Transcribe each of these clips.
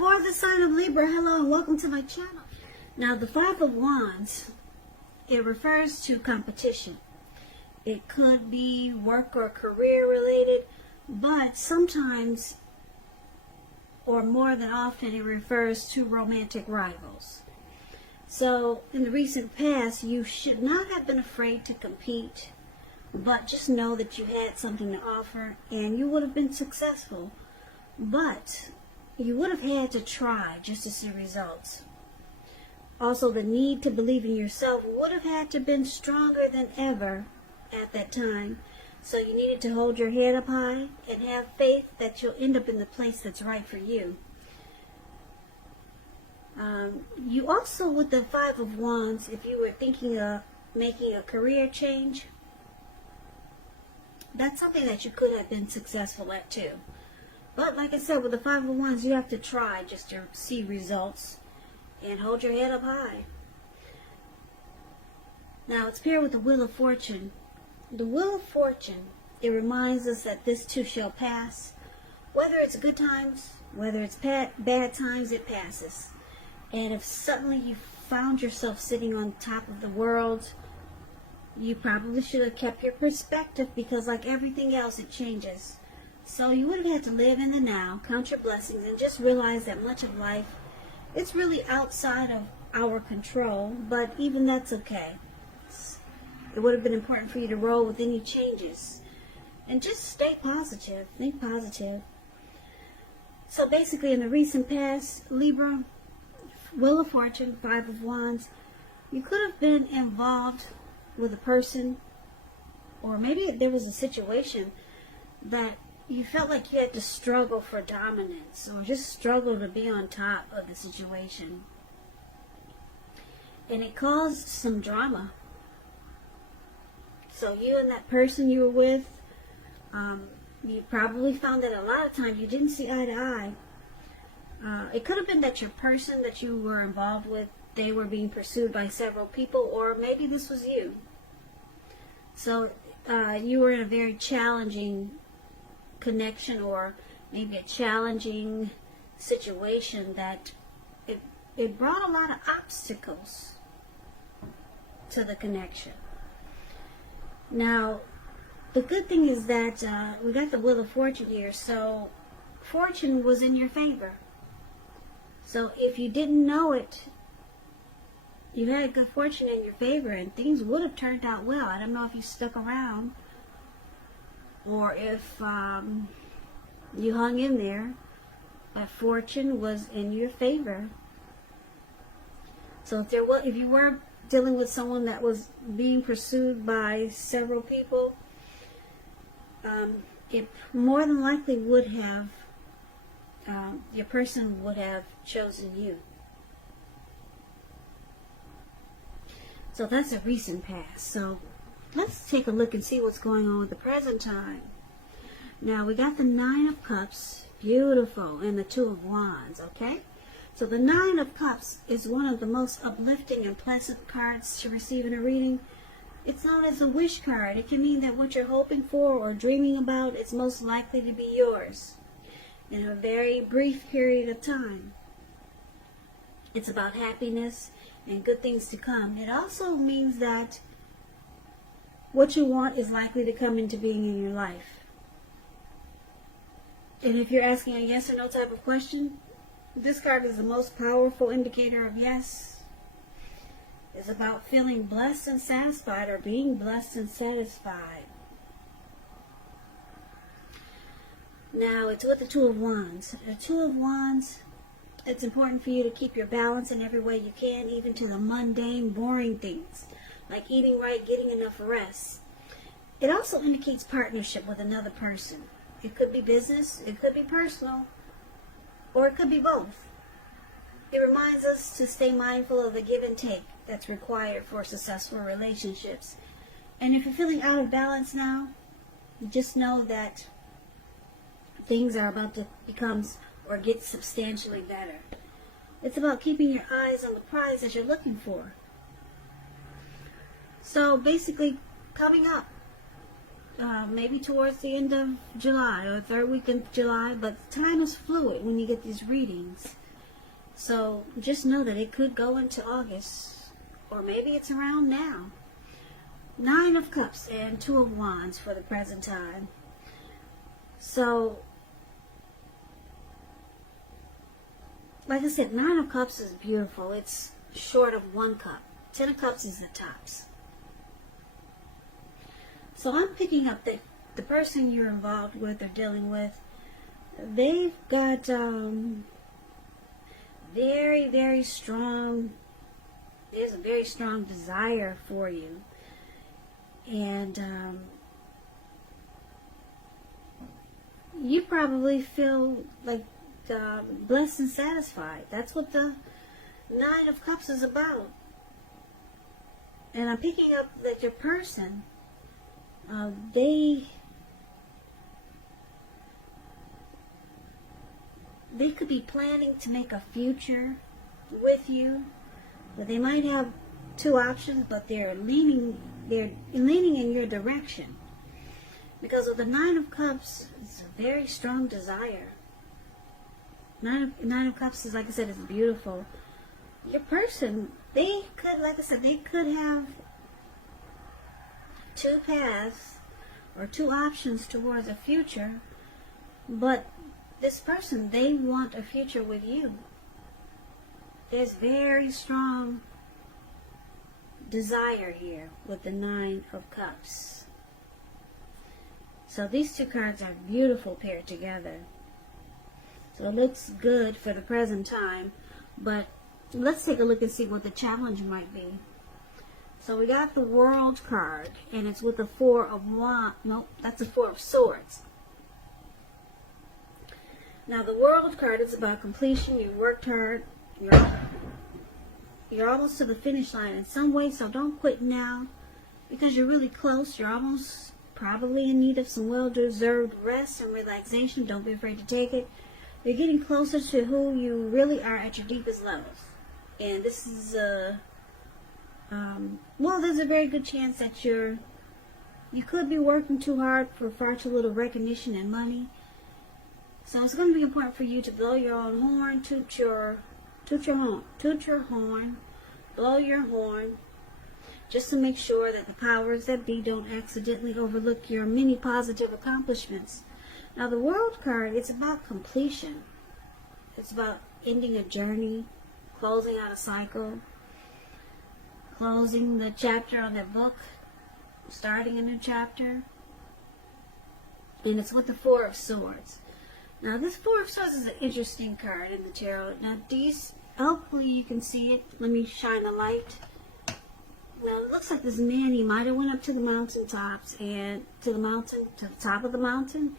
For the sign of Libra, hello and welcome to my channel. Now, the Five of Wands, it refers to competition. It could be work or career related, but sometimes, or more than often, it refers to romantic rivals. So, in the recent past, you should not have been afraid to compete, but just know that you had something to offer and you would have been successful. But you would have had to try just to see results. Also, the need to believe in yourself would have had to have been stronger than ever at that time. So you needed to hold your head up high and have faith that you'll end up in the place that's right for you. You also, with the Five of Wands, if you were thinking of making a career change, that's something that you could have been successful at too. But like I said, with the Five of Wands, you have to try just to see results and hold your head up high. Now, it's paired with the Wheel of Fortune. The Wheel of Fortune, it reminds us that this too shall pass. Whether it's good times, whether it's bad times, it passes. And if suddenly you found yourself sitting on top of the world, you probably should have kept your perspective, because like everything else, it changes. So you would have had to live in the now, count your blessings, and just realize that much of life, it's really outside of our control, but even that's okay. It would have been important for you to roll with any changes. And just stay positive, think positive. So basically, in the recent past, Libra, Wheel of Fortune, Five of Wands, you could have been involved with a person, or maybe there was a situation that you felt like you had to struggle for dominance, or just struggle to be on top of the situation. And it caused some drama. So you and that person you were with, you probably found that a lot of times you didn't see eye to eye. It could have been that your person that you were involved with, they were being pursued by several people, or maybe this was you. So you were in a very challenging connection, or maybe a challenging situation that it brought a lot of obstacles to the connection. Now, the good thing is that we got the Wheel of Fortune here, so fortune was in your favor. So if you didn't know it, you had good fortune in your favor, and things would have turned out well. I don't know if you stuck around, or if you hung in there, but fortune was in your favor. So if you were dealing with someone that was being pursued by several people, it more than likely would have, your person would have chosen you. So that's a recent past. So let's take a look and see what's going on with the present time. Now, we got the Nine of Cups, beautiful, and the Two of Wands, okay? So the Nine of Cups is one of the most uplifting and pleasant cards to receive in a reading. It's known as a wish card. It can mean that what you're hoping for or dreaming about is most likely to be yours in a very brief period of time. It's about happiness and good things to come. It also means that what you want is likely to come into being in your life. And if you're asking a yes or no type of question, this card is the most powerful indicator of yes. It's about feeling blessed and satisfied, or being blessed and satisfied. Now, it's with the Two of Wands. The Two of Wands, it's important for you to keep your balance in every way you can, even to the mundane, boring things, like eating right, getting enough rest. It also indicates partnership with another person. It could be business, it could be personal, or it could be both. It reminds us to stay mindful of the give and take that's required for successful relationships. And if you're feeling out of balance now, just know that things are about to become or get substantially better. It's about keeping your eyes on the prize that you're looking for. So basically, coming up, maybe towards the end of July or the third week of July, but time is fluid when you get these readings. So just know that it could go into August, or maybe it's around now. 9 of Cups and 2 of Wands for the present time. So, like I said, 9 of Cups is beautiful. It's short of 1 cup. 10 of Cups is the tops. So I'm picking up that the person you're involved with or dealing with, they've got very, very strong, there's a very strong desire for you. And you probably feel like blessed and satisfied. That's what the 9 of Cups is about. And I'm picking up that your person, they could be planning to make a future with you, but they might have 2 options, but they're leaning in your direction. Because of the 9 of Cups, it's a very strong desire. 9 of Cups is, like I said, is beautiful. Your person, they could, like I said, they could have 2 paths or 2 options towards a future, but this person, they want a future with you. There's very strong desire here with the 9 of Cups. So these 2 cards are beautiful paired together. So it looks good for the present time, but let's take a look and see what the challenge might be. So we got the World card, and it's with the 4 of Wands. Nope, that's the 4 of Swords. Now the World card is about completion. You worked hard. You're almost to the finish line in some way, so don't quit now because you're really close. You're almost probably in need of some well-deserved rest and relaxation. Don't be afraid to take it. You're getting closer to who you really are at your deepest levels. And this is well, there's a very good chance that you could be working too hard for far too little recognition and money. So it's going to be important for you to blow your own horn, toot your horn, blow your horn, just to make sure that the powers that be don't accidentally overlook your many positive accomplishments. Now the World card, it's about completion. It's about ending a journey, closing out a cycle, closing the chapter on that book, starting a new chapter. And it's with the 4 of Swords. Now this 4 of Swords is an interesting card in the tarot. Now these, hopefully you can see it. Let me shine a light. Well, it looks like this man, he might have went up to the mountaintops and to the top of the mountain.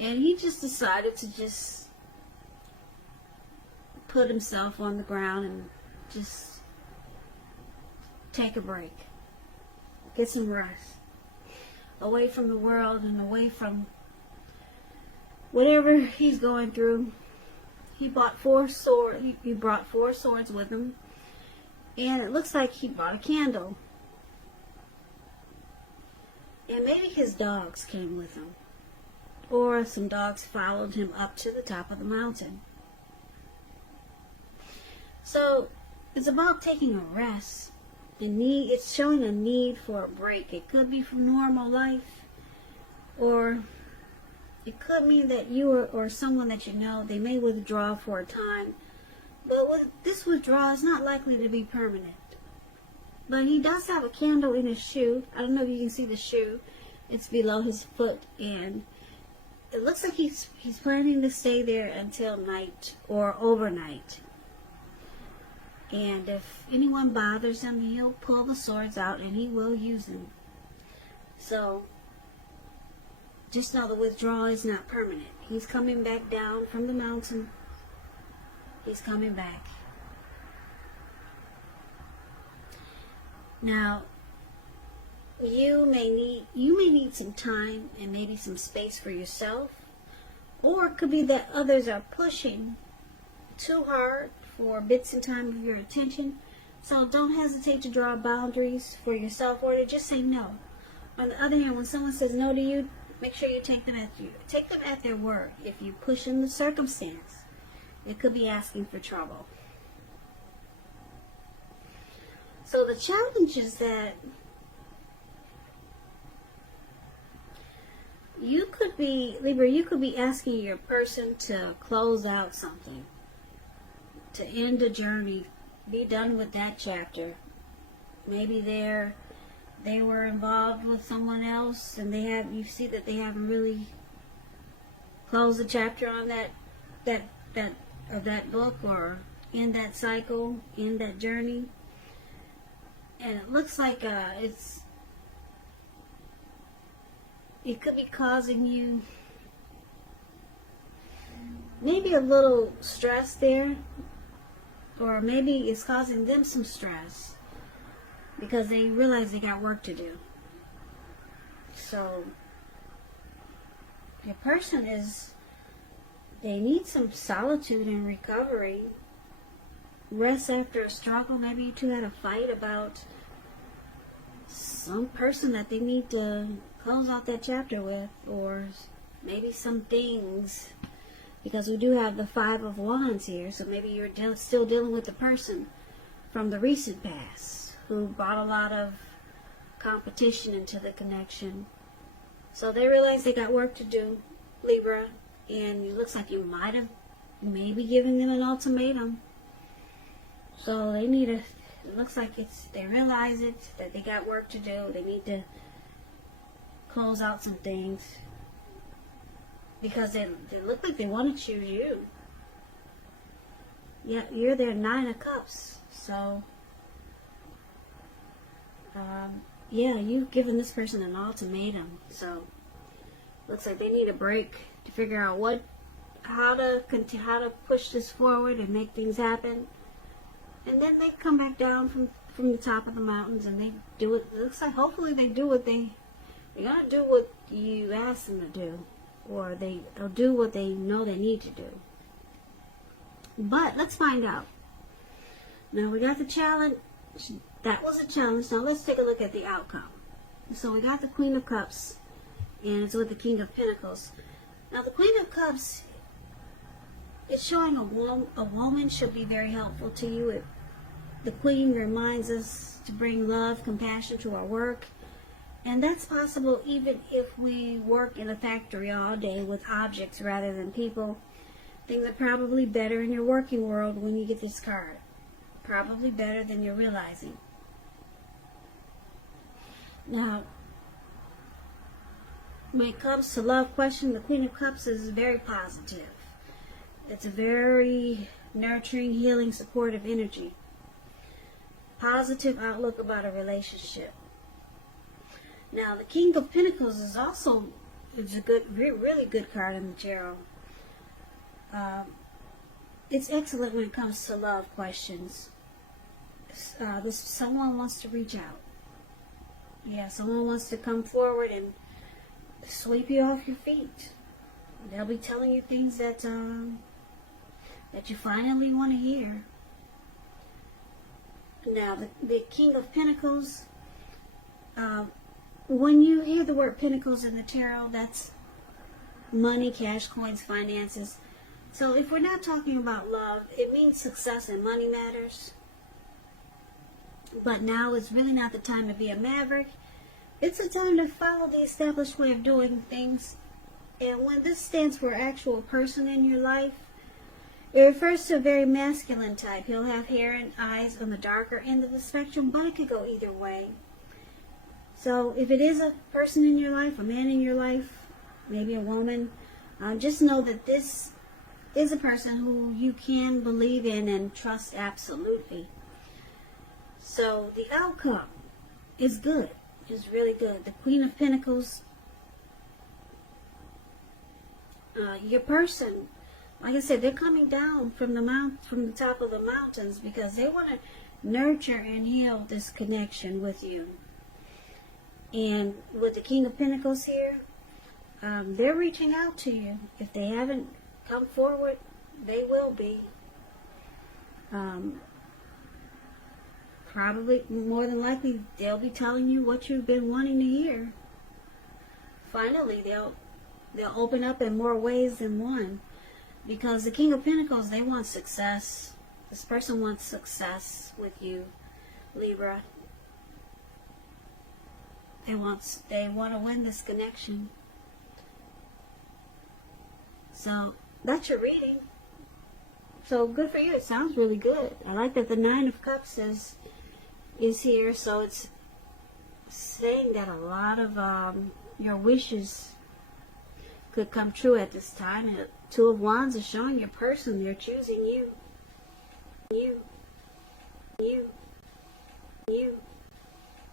And he just decided to just put himself on the ground and just take a break. Get some rest. Away from the world and away from whatever he's going through. He bought 4 swords. He brought 4 swords with him. And it looks like he bought a candle. And maybe his dogs came with him. Or some dogs followed him up to the top of the mountain. So it's about taking a rest. It's showing a need for a break. It could be from normal life, or it could mean that you or someone that you know, they may withdraw for a time. But this withdrawal is not likely to be permanent. But he does have a candle in his shoe. I don't know if you can see the shoe. It's below his foot, and it looks like he's planning to stay there until night or overnight. And if anyone bothers him, he'll pull the swords out and he will use them. So just know the withdrawal is not permanent. He's coming back down from the mountain. He's coming back. Now, you may need some time and maybe some space for yourself, or it could be that others are pushing too hard for bits and time of your attention. So don't hesitate to draw boundaries for yourself, or to just say no. On the other hand, when someone says no to you, make sure you take them at their word. If you push in the circumstance It could be asking for trouble. So the challenge is that you could be, Libra, you could be asking your person to close out something, to end a journey, be done with that chapter. Maybe they were involved with someone else, and you see that they haven't really closed the chapter on that book, or in that cycle, in that journey. And it looks like it could be causing you maybe a little stress there, or maybe it's causing them some stress because they realize they got work to do. So your person they need some solitude and recovery, rest after a struggle. Maybe you two had a fight about some person that they need to close out that chapter with, or maybe some things, because we do have the 5 of Wands here. So maybe you're still dealing with the person from the recent past who brought a lot of competition into the connection. So they realize they got work to do, Libra, and it looks like you maybe giving them an ultimatum. So they need it looks like they realize it, that they got work to do. They need to close out some things, because they look like they want to choose you. Yeah, you're their 9 of Cups. So, yeah, you've given this person an ultimatum. So, looks like they need a break to figure out how to push this forward and make things happen. And then they come back down from the top of the mountains, and they do it. It looks like hopefully they do what they're gonna do what you ask them to do, or they'll do what they know they need to do. But let's find out. Now we got the challenge. That was a challenge. Now let's take a look at the outcome. So we got the Queen of Cups, and it's with the King of Pentacles. Now the Queen of Cups is showing a woman should be very helpful to you. The Queen reminds us to bring love, compassion to our work. And that's possible even if we work in a factory all day with objects rather than people. Things are probably better in your working world when you get this card. Probably better than you're realizing. Now, when it comes to love question, the Queen of Cups is very positive. It's a very nurturing, healing, supportive energy. Positive outlook about a relationship. Now, the King of Pentacles is also a good, really good card in the tarot. It's excellent when it comes to love questions. Someone wants to reach out. Yeah, someone wants to come forward and sweep you off your feet. They'll be telling you things that you finally want to hear. Now, the King of Pentacles, when you hear the word Pentacles in the tarot, that's money, cash, coins, finances. So if we're not talking about love, it means success and money matters. But now it's really not the time to be a maverick. It's a time to follow the established way of doing things. And when this stands for actual person in your life, it refers to a very masculine type. He'll have hair and eyes on the darker end of the spectrum, but it could go either way. So if it is a person in your life, a man in your life, maybe a woman, just know that this is a person who you can believe in and trust absolutely. So the outcome is good. It's really good. The Queen of Pentacles, your person, like I said, they're coming down from the top of the mountains because they want to nurture and heal this connection with you. And with the King of Pentacles here, they're reaching out to you. If they haven't come forward, they will be. Probably, more than likely, they'll be telling you what you've been wanting to hear. Finally, they'll open up in more ways than one. Because the King of Pentacles, they want success. This person wants success with you, Libra. They want to win this connection. So that's your reading. So good for you. It sounds really good. I like that the Nine of Cups is here. So it's saying that a lot of your wishes could come true at this time. And Two of Wands is showing your person. They're choosing you. You.